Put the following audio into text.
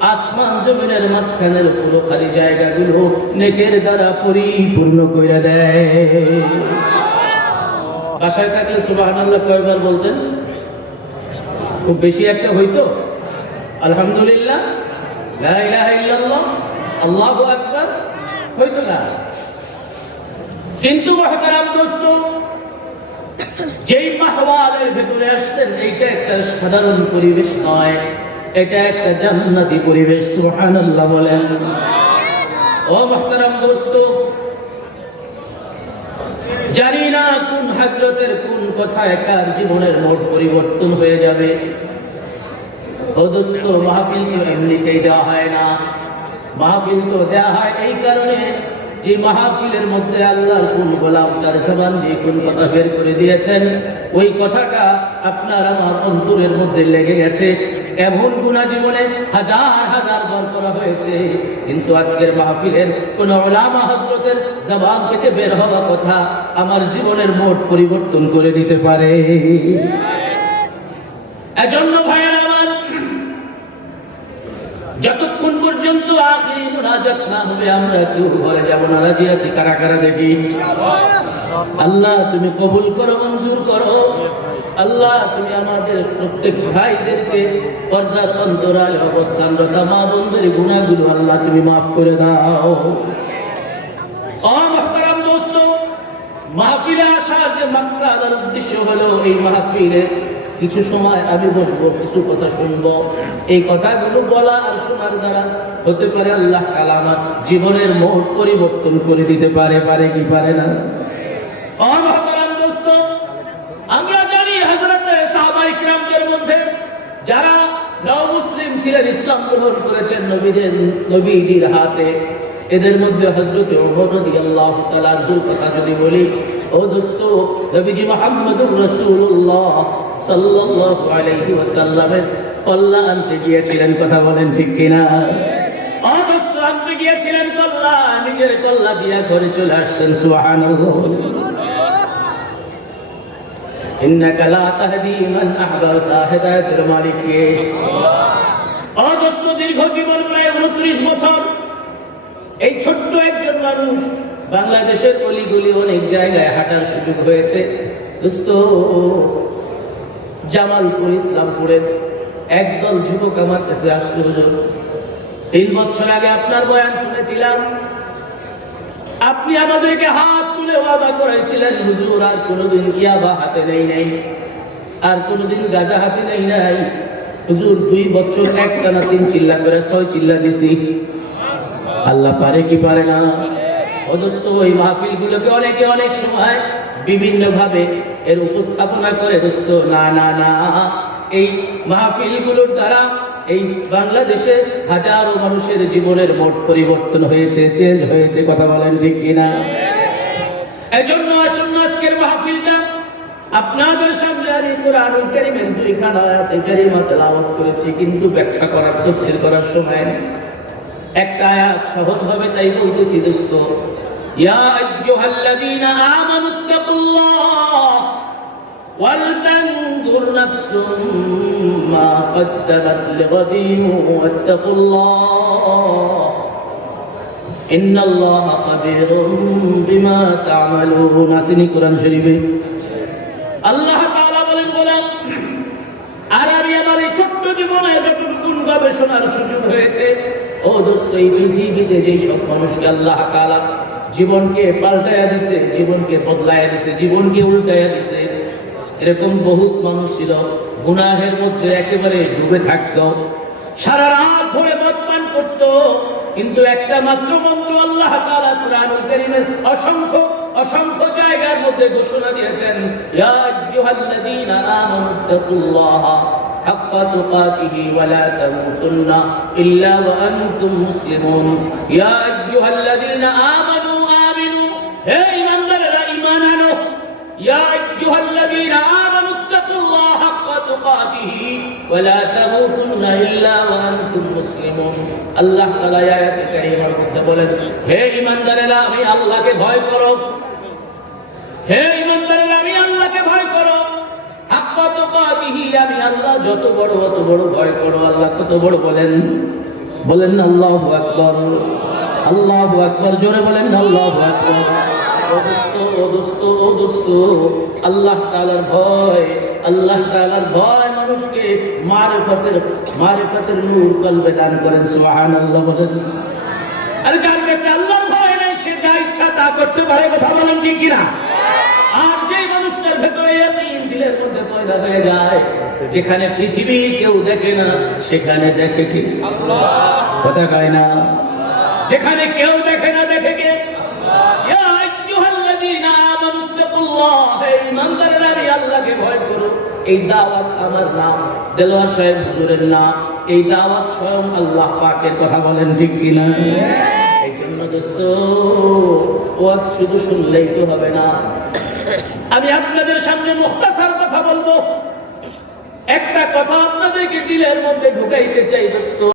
আসমান জমিনের মাঝখানের পুরো খালি জায়গাগুলো নেকের দ্বারা পরিপূর্ণ করে দেয়। থাকলে বলতেন? খুব বেশি একটা হইতো? আলহামদুলিল্লাহ। কিন্তু যেই মাহওয়ালের ভেতরে আসতেন, এইটা একটা সাধারণ পরিবেশ নয়। এটা একটা জান্নাতি পরিবেশ, সুবহানাল্লাহ বলেন। ও মহতারাম দোস্ত, জানি না কোন হাজরতের কোন কথায় কার জীবনের মোট পরিবর্তন হয়ে যাবে। ও দোস্ত, মাহফিল তো এমনিতেই দেওয়া হয় না। মাহফিল তো দেওয়া হয় এই কারণে যে মাহফিলের মধ্যে আল্লাহর কোন গোলাম তার জবান দিয়ে কোন কথা বের করে দিয়েছেন, ওই কথাটা আপনার আমার অন্তরের মধ্যে লেগে গেছে। এমন গুণা জীবনে হাজার হাজার বার করা হয়েছে, কিন্তু আজকের মাহফিলের কোন ওলামা হজরতের জবান থেকে বের হওয়া কথা আমার জীবনের মোট পরিবর্তন করে দিতে পারে। এজন্য ভাইয়ের আমার, যতক্ষণ পর্যন্ত আখিরি মুনাজাত না হবে, আমরা ঘরে যাব না, রাজি আছি, কারা কারা দেখি? আল্লাহ, তুমি কবুল করো, মঞ্জুর করো। আল্লাহ, তুমি আমাদের প্রত্যেক ভাইদেরকে পর্দার অন্তরায় অবস্থানরত মা বন্ধুর গুণাগুলো আল্লাহ তুমি মাফ করে দাও। যে উদ্দেশ্য হলো এই কিছু সময় আমি কিছু কথা শুনব। এই কথাগুলো বলা দ্বারা হতে পারে আল্লাহ আমার জীবনের মোট পরিবর্তন করে দিতে পারে পারে কি পারে না ও মহতারাম দোস্ত আমরা জানি হযরত কিরামদের মধ্যে যারা নও মুসলিম ছিলেন ইসলাম গ্রহণ করেছেন নবীদের, নবীজির হাতে, এদের মধ্যে তাআলার দুল কথা যদি বলি, ও দোস্ত, নবীজি মুহাম্মদুর রাসূলুল্লাহ সাল্লাল্লাহু আলাইহি ওয়াসাল্লামের আনতে গিয়েছিলেন, কথা বলেন ঠিক কিনা? আনতে গিয়েছিলেন কল্লা নিজের কল্লা দিয়া ঘরে চলে আসছেন, সুবহানাল্লাহ। ইন্নাকা লা তাহদি মান আহবাবতা হেদায়েতের মালিক। কে অজস্র দীর্ঘ জীবন, প্রায় 29 বছর, এই ছোট্ট একজন মানুষ বাংলাদেশের অলিগুলি অনেক জায়গায় হাঁটার সুযোগ হয়েছে। দোস্ত, জামালপুর ইসলামপুরের একদল যুবক আমার কাছে আসছে তিন বছর আগে আপনার বয়ান শুনেছিলাম আপনি আমাদেরকে হাত তুলে ওয়াদা করাইছিলেন, হুজুর, আর কোনোদিন ইয়াবা হাতে নেই নাই, আর কোনোদিন গাজা হাতে নেই নাই। হুজুর, দুই বছর একটানা তিন চিল্লা করে ছয় চিল্লা দিছি। আল্লাহ পারে কি পারে না? অদস্ত ওই মাহফিল গুলোকে অনেকে অনেক সময় বিভিন্ন ভাবে এর উপস্থাপনা করে, দোস্ত, না না না, এই মাহফিলগুলোর দ্বারা এই বাংলাদেশে হাজারো মানুষের জীবনের মোট পরিবর্তন হয়েছে চেঞ্জ হয়েছে, কথা বলেন ঠিক কিনা? এজন্য আসুন আজকের মাহফিলটা। আপনাদের সামনে আমি কোরআনুল কারীমের দুইখানা আয়াতে কারিমা তেলাওয়াত করেছি, কিন্তু ব্যাখ্যা করার, তফসিল করার সময় নেই। একটা আয়াত সহজ হবে, তাই বলতেছি, দোস্ত। ইয়া আইয়ুহাল্লাযীনা আমানুত্তাকুল্লাহ ولتنظر نفس ما قدمت لغد واتقوا الله إن الله خبير بما تعملون আসেনি কোরআন শরীফে আল্লাহ তাআলা বলেন বলেন আর আমি আমার এই ছোট্ট জীবনে যতটুকু গবেষণার সুযোগ হয়েছে ও দোস্ত এই পৃথিবীতে যেই সব মানুষকে আল্লাহ তাআলা জীবনকে পাল্টায়া দিছে জীবনকে বদলায়া দিছে জীবনকে উল্টায়া দিছে এরকম বহুত মানুষ ছিল, গুনাহের মধ্যে একেবারে ডুবে থাকত। সারা রাত ধরে মদপান করত, কিন্তু একটা মাত্র মন্ত্র আল্লাহ তাআলা কুরআনুল কারীমের অসংখ্য অসংখ্য জায়গার মধ্যে ঘোষণা দিয়েছেন, ইয়া আইয়ুহাল্লাযীনা আমানুত্তাকুল্লাহা হাক্কা তুকাতিহি ওয়া লা তামুতুন্না ইল্লা ওয়া আনতুম মুসলিমুন। ইয়া আইয়ুহাল্লাযীনা আমানু, আমিনু, হে ঈমানদারেরা ঈমান আনো। ইয়া আইয়ুহাল্লাযীনা ইল্লা ওয়া আনতুম মুসলিমুন। আল্লাহ তাআলা আয়াতে কারীমার মধ্যে বলেন, হে ঈমানদারেরা, আমি আল্লাহকে ভয় করো। হে ইমানদারেরা আমি আল্লাহকে ভয় করো। হাক্কা আমি আল্লাহ যত বড়, অত বড় ভয় করো। আল্লাহ কত বড় বলেন? বলেন আল্লাহ আকবর। আল্লাহ আকবর, জোরে বলেন আল্লাহ আকবর। ও দোস্ত ও দোস্ত ও দোস্ত, আল্লাহ তাআলার ভয় আল্লাহ তাআলার ভয় মানুষকে মারিফতের মারিফতের নূর কলবে দান করেন সুবহানাল্লাহ বলেন। আরে যার কাছে আল্লাহর ভয় নাই সে যা ইচ্ছা তা করতে পারে কথা বলেন ঠিক কিনা? আর যে মানুষটার ভেতরে ইয়াকিন দিলের মধ্যে পয়দা হয়ে যায় যেখানে পৃথিবী কেউ দেখে না সেখানে দেখে কি? কথা কয় না? যেখানে কেউ হে আল্লাহকে ভয় করো। এই দাওয়াত আমার নাম। দেলোয়ার সাহেব হুজুরের নাম। এই দাওয়াত স্বয়ং আল্লাহ পাকের কথা বলেন ঠিক কিনা? এই জন্য দোস্ত ওয়াজ শুধু শুনলেই তো হবে না। আমি আপনাদের সামনে মুখতাসার কথা বলব। একটা কথা আপনাদেরকে দিলের মধ্যে ঢুকাইতে চাই দোস্ত।